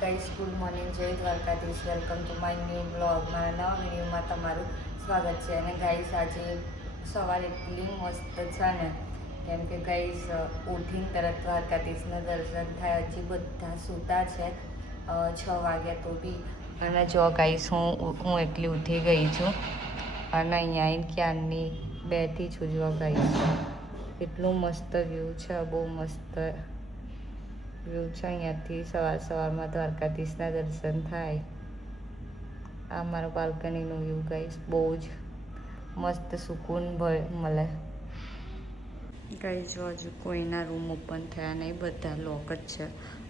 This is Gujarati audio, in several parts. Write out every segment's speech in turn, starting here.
ગાઈસ ગુડ મોર્નિંગ, જય Dwarkadhish. Welcome to my new blog. મારા નવા વિડીયોમાં તમારું સ્વાગત છે. અને ગાઈસ આજે સવારે એટલી મસ્ત છે ને, કેમ કે ગાઈસ ઉઠીને તરત દ્વારકાધીશના દર્શન થાય. હજી બધા સૂતા છે 6 વાગ્યા તો બી. અને જો ગાઈસ હું એટલી ઉઠી ગઈ છું અને અહીંયા આવીને ક્યારની બેઠી છું. જો ગાઈસ એટલું મસ્ત વ્યૂ છે, બહુ મસ્ત વ્યૂ છે. અહીંયાથી સવારમાં દ્વારકાધીશના દર્શન થાય. આ મારો બાલ્કનીનું વ્યૂ ગાઈસ, બહુ જ મસ્ત સુકૂન મળે. ગાઈસ જો હજુ કોઈના રૂમ ઓપન થયા નહીં, બધા લોક જ છે.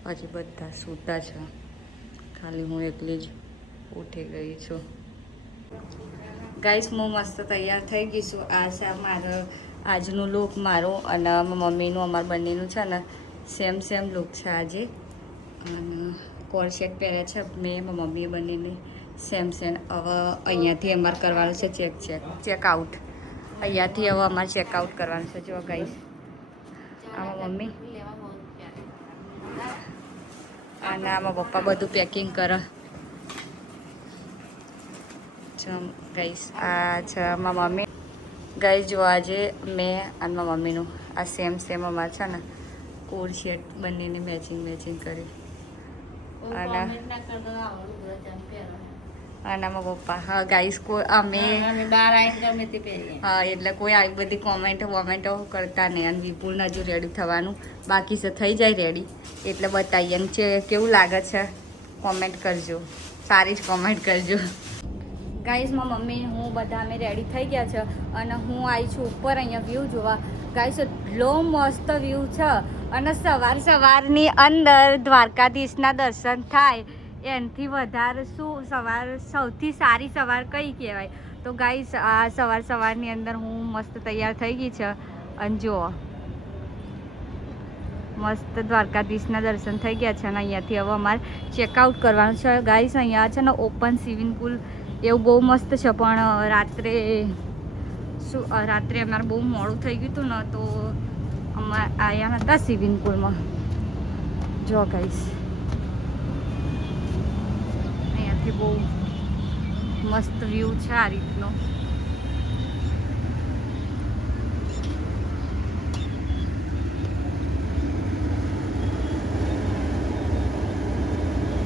હજી બધા સૂતા છે, ખાલી હું એકલી જ ઉઠી ગઈ છું. ગાઈસ હું મસ્ત તૈયાર થઈ ગઈ છું. આ છે મારો આજનું લુક, મારો અને મમ્મીનું, અમારા બંનેનું છે ને સેમ લુક છે આજે. અને કોટ સેટ પહેરે છે મેં, મમ્મીએ બંનેને સેમ. હવે અહીંયાથી અમારે કરવાનું છે ચેકઆઉટ. અહીંયાથી હવે અમારે ચેકઆઉટ કરવાનું છે. જો ગાઈસ આમાં મમ્મી અને આમાં પપ્પા બધું પેકિંગ કરે. ગાઈસ આ છે મારા મમ્મી. ગાઈસ જો આજે મેં અને મારા મમ્મીનું આ સેમ અમારે છે ને કોટ શર્ટ બંનેને મેચિંગ કરી. અને આમાં પપ્પા. હા ગાઈસ અમે હા એટલે કોઈ આવી બધી કોમેન્ટો કરતા નહીં. અને વિપુલને હજુ રેડી થવાનું બાકી છે, થઈ જાય રેડી એટલે બતાવીએ. અને કેવું લાગે છે કોમેન્ટ કરજો, સારી જ કોમેન્ટ કરજો. ગાઈસ મારા મમ્મી હું બધા અમે રેડી થઈ ગયા છે અને હું આવી છું ઉપર અહીંયા વ્યૂ જોવા. ગાઈસ એટલો મસ્ત વ્યૂ છે અને સવારની અંદર દ્વારકાધીશના દર્શન થાય એનાથી વધારે શું સવાર સૌથી સારી સવાર કઈ કહેવાય. તો ગાઈસ આ સવારની અંદર હું મસ્ત તૈયાર થઈ ગઈ છે. અને જુઓ મસ્ત દ્વારકાધીશના દર્શન થઈ ગયા છે. અને અહીંયાથી હવે અમારે ચેકઆઉટ કરવાનું છે. ગાઈસ અહીંયા છે ને ઓપન સ્વિમિંગ પુલ એવું બહુ મસ્ત છે, પણ રાત્રે અમારે બહુ મોડું થઈ ગયું હતું ને, તો અમારે આવ્યા હતા સ્વિમિંગ પુલમાં. જો ગાઈસ અહીંયાથી બહુ મસ્ત વ્યૂ છે આ રીતનો.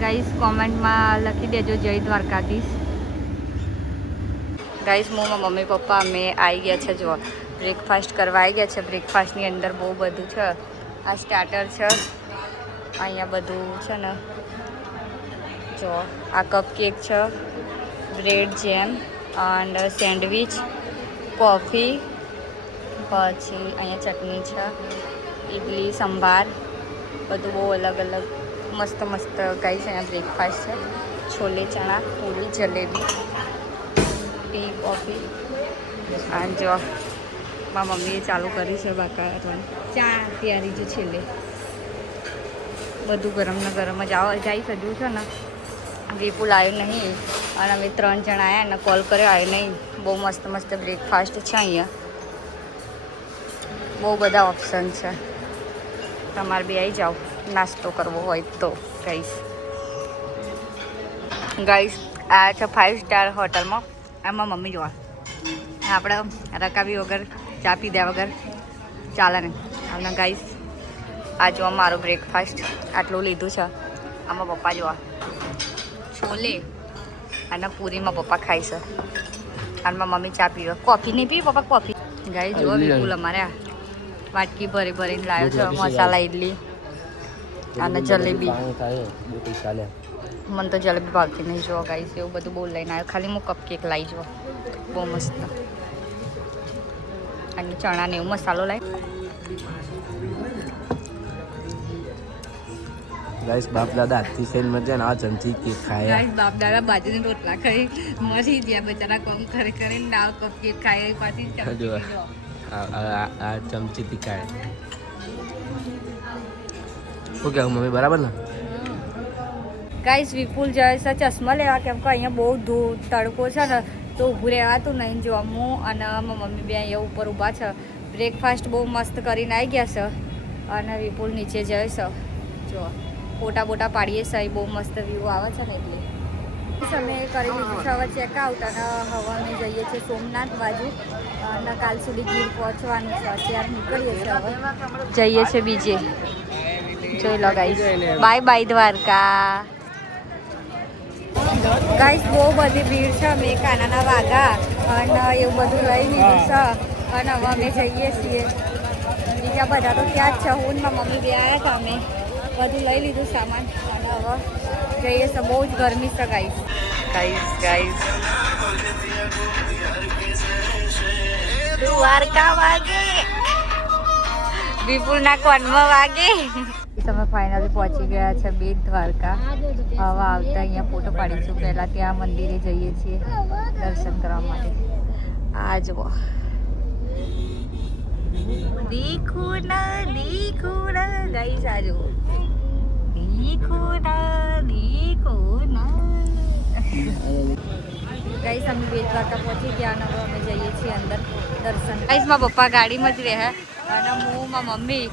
ગાઈસ કોમેન્ટમાં લખી દેજો જય દ્વારકાધીશ. ગાઈસ હું મારા મમ્મી પપ્પા અમે આવી ગયા છે. જો બ્રેકફાસ્ટ કરવા આવી ગયા છે. બ્રેકફાસ્ટની અંદર બહુ બધું છે. આ સ્ટાર્ટર છે, અહીંયા બધું છે ને. જો આ કપકેક છે, બ્રેડ જેમ અને સેન્ડવિચ, કોફી, પછી અહીંયા ચટણી છે, ઇડલી સંભાર, બધું બહુ અલગ મસ્ત ગાઈસ અહીંયા બ્રેકફાસ્ટ છે. છોલે ચણા, પૂરી, જલેબી, ટી, કોફી. અને જો મારા મમ્મીએ ચાલુ કરી છે બાકા ચા તૈયારી જો છેલ્લે બધું ગરમ જ જાય હજુ છે ને. વિપુલ આવ્યો નહીં અને અમે 3 જણા આવ્યા ને કોલ કર્યો, આવ્યો નહીં. બહુ મસ્ત બ્રેકફાસ્ટ છે અહીંયા, બહુ બધા ઓપ્શન છે. તમારે બી આવી જાઓ નાસ્તો કરવો હોય તો. ગાઈસ આ છે 5 સ્ટાર હોટલમાં. આમાં મમ્મી જોવા આપણે રકાબી વગર ચા પીધા વગર ચાલે ને. અને ગાઈસ આ જો મારો બ્રેકફાસ્ટ આટલું લીધું છે. આમાં પપ્પા જોવા છોલે અને પૂરીમાં પપ્પા ખાય છે. અને મારી મમ્મી ચા પીવે. કોફી નહીં પી પપ્પા? કોફી. ગાઈસ જુઓ વિપુલ અમારે વાટકી ભરીને લાવ્યો છે મસાલા ઇડલી અને જલેબી. મને તો જલેબી ભાવતી નહીં. જો ગાઈસ એવું બધું બહુ લઈને આવ્યો. ખાલી હું કપકેક લાવી જો, બહુ મસ્ત. અને ચણા ને એવું મસાલો લાવી. ગાઈસ બાપ દાદા હાથથી સૈન મજા ને આ ચમચી કેક ખાયા. ગાઈસ બાપ દાદા બાજુની રોટલા ખાઈ મરી ગયા બચારા, કામ કરીને દાળ કપકેક ખાઈ પાછી આ ચમચીથી ખાય. શું કહેવું મમ્મી, બરાબર ને? ગાઈસ વિપુલ જાય છે ચશ્મા લેવા, કેમ કે અહીંયા બહુ તડકો છે ને, તો ઊભું રહેવાતું નહીં. જો હું અને મમ્મી બે અહીંયા ઉપર ઊભા છે. બ્રેકફાસ્ટ બહુ મસ્ત કરીને આવી ગયા છે અને વિપુલ નીચે જાય છે. જો ફોટા બોટા પાડીએ છીએ. બહુ મસ્ત વ્યૂ આવે છે ને એટલે અમે કરી લીધું છે હવે ચેકઆઉટ અને હવે અમે જઈએ છીએ સોમનાથ બાજુ અને કાલ સુધી ગીર પહોંચવાનું છે. અત્યારે નીકળીએ છીએ હવે જઈએ છીએ બીજે. જોઈ લો guys. Bye bye Dwarka. Guys બહુ બધી ભીડ છે. અમે કાનાના વાઘા અને એવું બધું લઈ લીધું છે અને હવે અમે જઈએ છીએ. બીજા બધા તો ત્યાં જ છે. હું ને મમ્મી બે આવ્યા હતા. અમે બધું લઈ લીધું સામાન અને હવે જઈએ છીએ. બહુ જ ગરમી છે ગાઈસ. ગાઈસ દ્વારકા વાગે વિપુલના કોનમાં વાગે. તમે ફાઇનલી પહોંચી ગયા છે બેટ દ્વારકા. હવે આવતા અહીંયા ફોટો પાડીશું. પહેલાં ત્યાં મંદિરે જઈએ છીએ દર્શન કરવા માટે. આ જુઓ દીખો ના ગાઈસ. આ જુઓ દીખો ના ગાઈસ. અમે બેટ દ્વારકા પહોંચી ગયા અને અમે જઈએ છીએ અંદર દર્શન. ગાઈસ મારા પપ્પા ગાડીમાં જ રહે અને હું મારા મમ્મી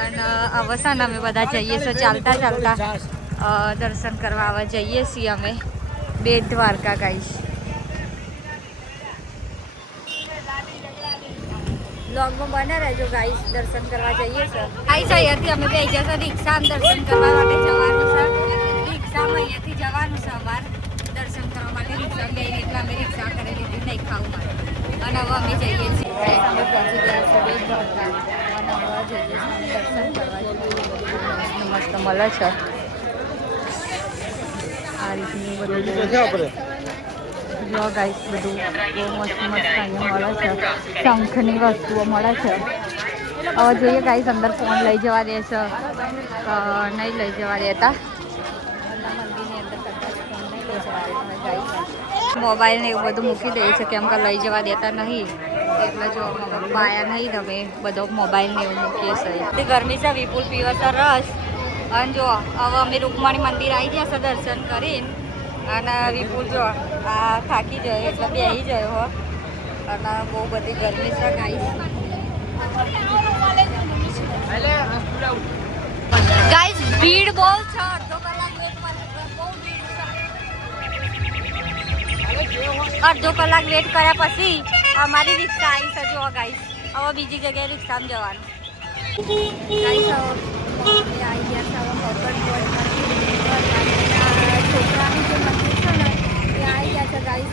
અને અવસાન અમે બધા જઈએ છીએ ચાલતા દર્શન કરવા. હવે જઈએ છીએ અમે બેટ દ્વારકા ગાઈસ. બ્લોગમાં બને રહેજો ગાઈસ. દર્શન કરવા જઈએ છીએ ગાઈસ. અહીંયાથી અમે બે જશે રિક્ષામાં દર્શન કરવા માટે જવાનું છે. રિક્ષામાં અહીંયાથી જવાનું છે અમારે દર્શન કરવા માટે. રિક્ષા બે એટલે અમે રિક્ષા કરી લીધી નહીં ખાવું માટે અને હવે અમે જઈએ છીએ. અમે પહોંચી ગયા છે બેટ દ્વારકા અને હવે જઈએ છીએ અમે દર્શન કરવા. મસ્ત મળે છે આ રીતનું બધું. જો ગાઈસ બધું બહુ મસ્ત અહીંયા મળે છે. શંખની વસ્તુઓ મળે છે. હવે જોઈએ ગાઈસ અંદર ફોન લઈ જવા દે છે નહીં લઈ જવા દેતા. મંદિરની અંદર કદાચ ફોન નહીં લઈ જવા દેતા ગાઈસ. મોબાઈલ ને એવું બધું મૂકી દે છે કેમ કે લઈ જવા દેતા નહીં. એટલે જો પાયા નહીં તમે બધો મોબાઈલ ને એવું મૂકીએ છે. ગરમી છે. વિપુલ પીવે છે રસ. અને જો હવે અમે રૂકમણી મંદિર આવી ગયા છે દર્શન કરીને અને વિપુલ જો આ થાકી જાય એટલે બેસી જાય હો. અને બહુ બધી ગરમી છે ગાઈસ. ગાઈસ ભીડ બહુ છે. અડધો કલાક વેટ કર્યા પછી અમારી રિક્ષા આવી છે. જો ગાઈસ હવે બીજી જગ્યાએ રિક્ષામાં જવાનું. ગાઈસ આવી ગયા છે. છોકરાનું જે મંદિર છે ને એ આવી ગયા છે ગાઈસ.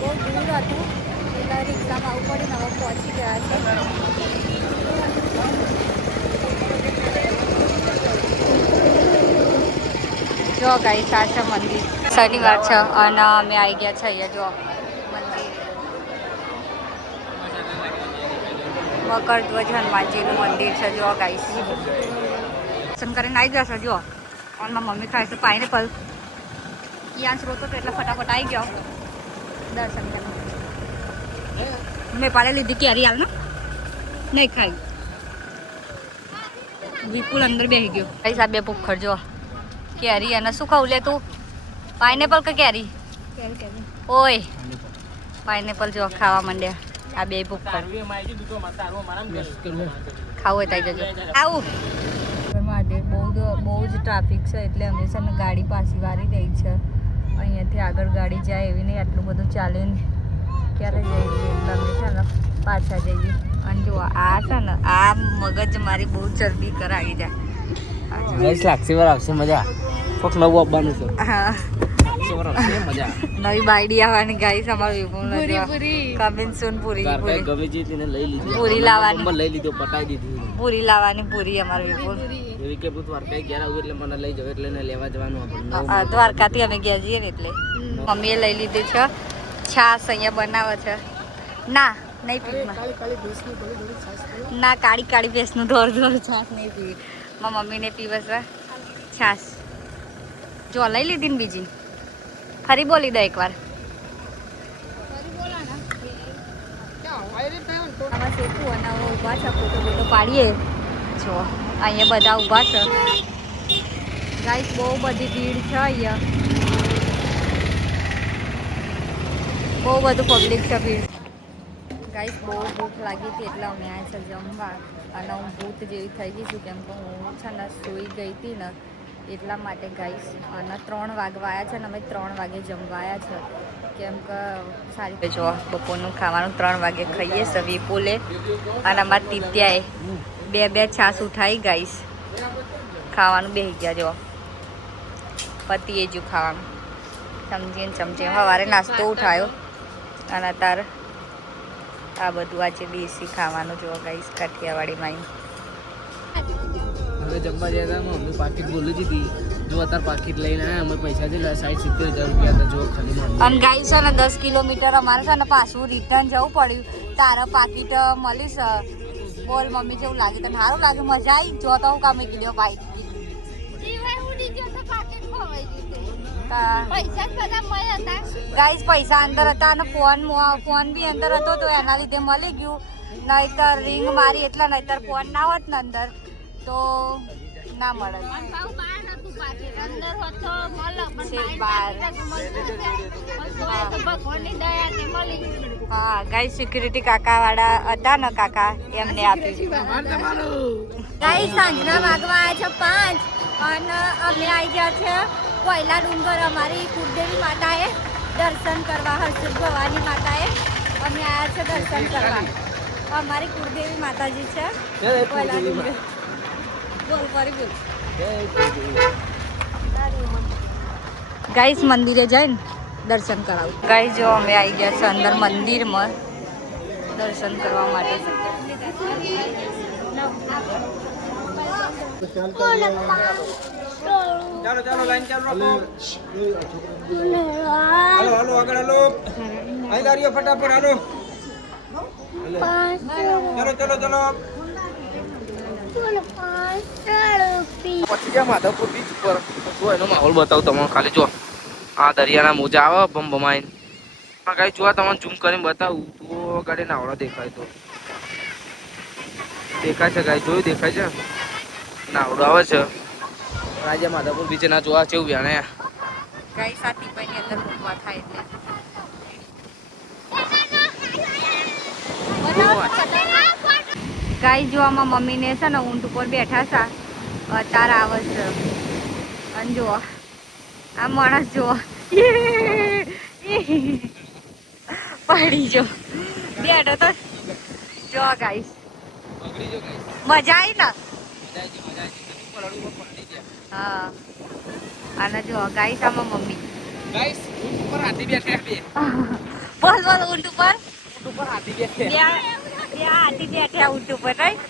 બહુ દૂર હતું એટલે રિક્ષામાં આવવું પડીને હવે પહોંચી ગયા છે. જો ગાઈસ આ છે મંદિર. શનિવાર છે અને અમે આવી ગયા છે અહીંયા. જો મંદિર મકરધ્વજ હનુમાનજીનું મંદિર છે. જો ગાઈસ દર્શન કરીને આવી ગયા છે. જો અને મારી મમ્મી ખાય છે પાઇનેપલ. યાન સ્રોતો તો એટલે ફટાફટ આવી ગયો દર્શન કરવા. મેં પાડે લીધી કેરી હાલ ને નહીં ખાઈ. વિપુલ અંદર બેસી ગયો. કઈ સાહેબ બે ભૂખર જો કેરી અને શું ખાવું લે તું? પાઇનેપલ કે કેરી? ઓય પાઇનેપલ જો ખાવા માંડ્યા આ બે ભૂખર. ખાવું હોય તો જજો. આવું બહુ જ ટ્રાફિક છે એટલે અમે છે ને ગાડી પાછી વારી રહી છે. અહીંયાથી આગળ ગાડી જાય એવી નહીં. આટલું બધું ચાલે ને ક્યારે જઈએ એટલે અમે છે ને પાછા જઈએ. અને જો આ છે ને આ મગજ મારી બહુ ચરબી કરાવી જાય. લાગશે વાર આવશે મજા. કોક નવું આપવાનું છે. હા મજા નવી બાયડી આવવાની ગાઈસ. અમારું કમિંગ સૂન પૂરી ગમે છે તેને લઈ લીધી. પૂરી લાવવાની લઈ લીધો પટાઈ દીધી. પૂરી લાવવાની પૂરી અમારું વિપુલ. એવી કે દ્વારકા ઘેર આવું એટલે મને લઈ જાવ એટલે એને લેવા જવાનું આપણે. દ્વારકાથી અમે ગયા જઈએ ને એટલે મમ્મીએ લઈ લીધી છે છાશ. અહીંયા બનાવે છે. ના નહીં પીવી. ના કાળી કાળી ભેંસનું ધોર છાશ નહીં પીવી. મારા મમ્મીને પીવે છે છાશ. જો લઈ લીધી ને બીજી. ફરી બોલી દે એકવાર. આમાં શેકું અને ઊભા છે. ફોટો બોટો પાડીએ. જો અહીંયા બધા ઊભા છે ગાઈસ. બહુ બધી ભીડ છે અહીંયા. બહુ બધું પબ્લિક છે. ભીડ ગાઈસ બહુ ભૂખ લાગી હતી એટલે અમે આવ્યા છે જમવા. અને હું ભૂત જેવી થઈ ગઈ છું કેમ કે હું છે ને સૂઈ ગઈ હતી ને એટલા માટે ગાઈસ અને 3 વાગવા આવ્યા છે ને અમે 3 વાગે જમવા આવ્યા છે કેમ કે સારી જો બપોરનું ખાવાનું 3 વાગે ખાઈએ છે વિપુલે અને અમારા તીત્યાએ બે છાસ ઉઠાઈ ગાઈસ ખાવાનું બેસી ગયા જો પતિએ જ ખાવાનું સમજીને ચમચી સવારે નાસ્તો ઉઠાયો અને અત્યારે આ બધું આજે દેશી ખાવાનું જો ગાઈસ કાઠિયાવાડીમાં હવે જમવા ગયા હતા મમ્મી પાકીટ બોલી દીધી જો અત્યારે પાકીટ લઈને આવ્યા અમે પૈસા છે 60-70 હજાર રૂપિયા હતા જો ખાલી અને ગાઈસ છે ને 10 કિલોમીટર અમારે છે ને પાછું રિટર્ન જવું પડ્યું તારા પાકીટ મળીશ બોલ મમ્મી જેવું લાગે તને સારું લાગે મજા આવી જો તો હું કામે કીધો ભાઈ ગાઈસ પૈસા અંદર હતા અને ફોન બી અંદર હતો તો એના લીધે મળી ગયું નહીતર રિંગ મારી એટલે નહીતર ફોન ના હોત ને અંદર તો ના મળે હા ગાઈસ સિક્યુરિટી કાકા વાળા હતા ને કાકા એમને આપ્યું ગાઈસ સાંજના વાગવા આવ્યા છે 5 અને અમે આવી ગયા છે કોયલા ડુંગર અમારી કુળદેવી માતાએ દર્શન કરવા હર્ષદ ભવાની માતાએ અમે આવ્યા છે દર્શન કરવા અમારી કુળદેવી માતાજી છે કોયલા ડુંગર બોલ ફરી બોલ ગાઈસ મંદિરે જઈને દર્શન કરાવું ગાઈસ જો અમે આવી ગયા છે અંદર મંદિરમાં દર્શન કરવા માટે ચાલો ચાલો લાઈન ચાલુ રાખો હાલો હાલો આગળ હાલો અહીં દારીઓ ફટાફટ હાલો ચલો ચલો ચલો પછી ગયા માધવપુર બીચ ઉપર જો એનો માહોલ બતાવું તમને ખાલી જો આ દરિયાના મોજા આવે ભમાઈને હા કઈ જોવા તમને ઝૂમ કરીને બતાવું તો ગાડી નાવડા દેખાય તો દેખાય છે ગાય જોયું દેખાય છે નાવડો આવે છે રાજ્ય માધવપુર બીચ ના જોવા કેવું વ્યાણે ગાઈ સાથી પૈની અંદર મૂકવા થાય એટલે ગાઈ જોવામાં મમ્મીને છે ને ઊંટ ઉપર બેઠા છે અત્યારે આવે છે અને જુઓ આ માણસ જુઓ પડી જો બેઠો તો જો ગાઈસ મજા આવી ને હા અને જો ગાઈસ આમાં મમ્મી ગાઈસ ઊંટ ઉપર હાથી બેઠા બે બોલ બોલ ઊંટ ઉપર હાથી બેઠા બે હાથી બેઠા ઊંટ ઉપર રાઈટ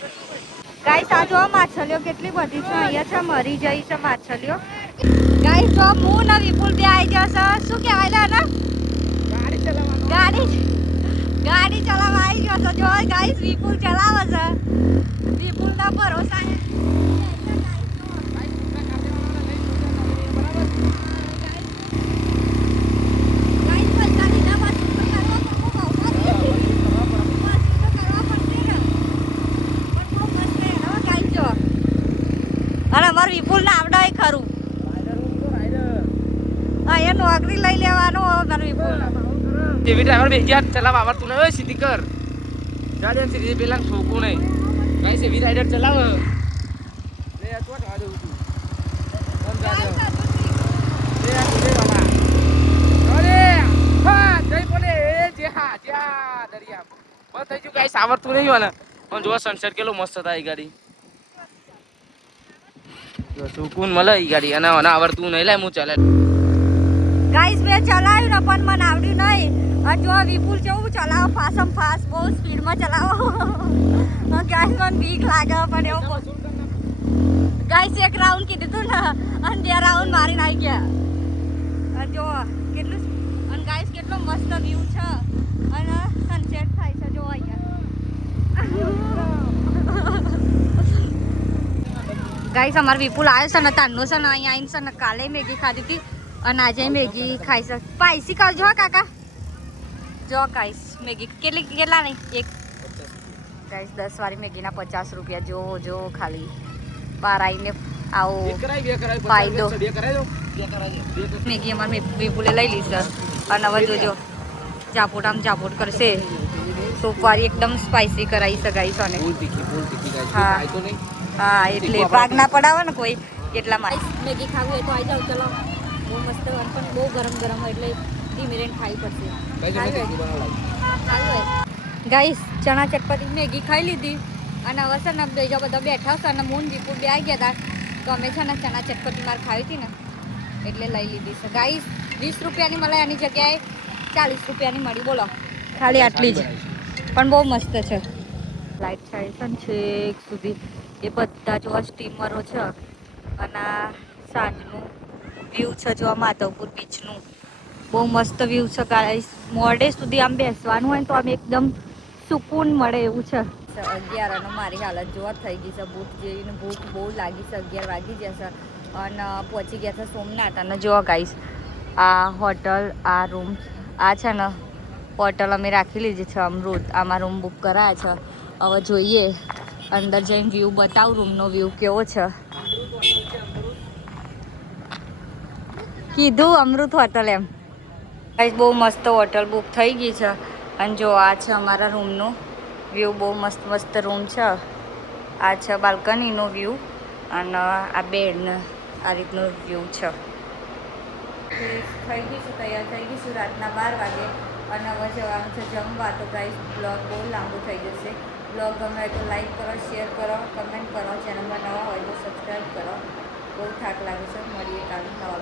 ગાઈસ આ જો માછલીઓ કેટલી બધી છે અહીંયા છે મરી જઈ છે માછલીઓ ગાઈસ જો હું ને વિપુલ બે આવી જશે શું કહેવાય ને ગાડી ચલાવવા આવી ગયો છો જો ગાઈસ વિપુલ ચલાવે છે વિપુલ ના ભરોસા અને અમારું વિપુલ ને આવડે ખરું અહીંયા નોકરી લઈ લેવાનું મારું વિપુલ ટીવી ડ્રાઈવર બેસી ગયા ચલાવવા આવડતું નહીં હોય સીધી કર ગાડી સીધી પેલા ઠોકું નહીં ગાઈસ એવી રાઈડર ચલાવે લે તો ઠા દઉં છું કોણ જા દે લે આ કુદે વાલા અરે હા જઈ બોલે એ જા દરિયા બસ થઈ ગયું ગાઈસ આવડતું નહીં હોય ને પણ જો સનસેટ કેટલો મસ્ત હતા એ ગાડી જો સુકૂન મળે એ ગાડી અને આવડતું નહીં લે હું ચાલે ગાઈસ મેં ચલાવ્યું ને પણ મને આવડ્યું નહીં જો વિપુલ જેવું ચલાવો ફાસમ ફાસ બહુ સ્પીડમાં ચલાવો ગાઈસ મને બીક લાગે પણ એવું ગાઈસ એક રાઉન્ડ કીધું હતું ને અને 2 રાઉન્ડ મારીને આવી ગયા જો કેટલું અને ગાઈસ કેટલો મસ્ત વ્યૂ છે અને સનસેટ થાય છે જો અહીંયા ગાઈસ અમાર વિપુલ આવ્યો છે ને તારનો છે ને અહીંયા આવીને છે ને કાલે મેગી ખાધી હતી અને આજે મેગી ખાઈ છે સ્પાઈસી કરજો હા કાકા જો ગાઈસ મેગી કેટલા નહીં એક ગાઈસ 10 વાળી મેગીના 50 રૂપિયા જો ખાલી બહાર આવીને આવો ફાયદો મેગી અમારે વિપુલે લઈ લીધી અને હવે જોજો ચાપોટ કરશે સોપવારી એકદમ સ્પાઈસી કરાવી છે ગાઈસ અને હા એટલે ભાગ ના પડાવે ને કોઈ એટલા માટે મેગી ખાવી હોય તો આવી જાવ ચલો બહુ મસ્ત પણ બહુ ગરમ ગરમ હોય એટલે ધીમે રહીને ખાવી પડશે ગાઈસ ચણા ચટપટી મેગી ખાઈ લીધી અને હવે છે ને બીજા બધા બેઠા છે અને મૂન વિપુલ બે આવી ગયા હતા તો અમે છે ને ચણા ચટપટી માર ખાવી હતી ને એટલે લઈ લીધી છે ગાઈસ 20 રૂપિયાની મળે એની જગ્યાએ 40 રૂપિયાની મળી બોલો ખાલી આટલી જ પણ બહુ મસ્ત છે લાઈટ થાય છે ને છેક સુધી એ બધા જોવા સ્ટીમરો છે અને સાંજનું વ્યૂ છે જોવા માધવપુર બીચનું બહુ મસ્ત વ્યૂ છે ગાઈસ મોડે સુધી આમ બેસવાનું હોય તો આમ એકદમ સુકૂન મળે એવું છે 11 અને મારી હાલત જોવા થઈ ગઈ છે ભૂખ જેવીને ભૂખ બહુ લાગી છે 11 વાગી જશે અને પહોંચી ગયા છે સોમનાથ અને જોવા ગાઈસ આ હોટલ આ રૂમ આ છે ને હોટલ અમે રાખી લીધી છે અમૃત આમાં રૂમ બુક કરાયા છે હવે જોઈએ અંદર જઈને વ્યૂ બતાવું રૂમનો વ્યૂ કેવો છે કીધું અમૃત હોટલ એમ ગાઈસ બહુ મસ્ત હોટલ બુક થઈ ગઈ છે અને જો આ છે અમારા રૂમનું વ્યૂ બહુ મસ્ત મસ્ત રૂમ છે આ છે બાલ્કનીનો વ્યૂ અને આ બેડ આ રીતનો વ્યૂ છે થઈ ગઈ છું તૈયાર થઈ ગઈ છું રાતના 12 વાગે અને હવે જવાનું છે જમવા તો ગાઈસ બ્લોગ બહુ લાંબુ થઈ જશે બ્લોગ ગમે હોય તો લાઈક કરો શેર કરો કમેન્ટ કરો ચેનલમાં નવા હોય તો સબસ્ક્રાઈબ કરો બહુ થાક લાગે છે મળીએ કાલે નવા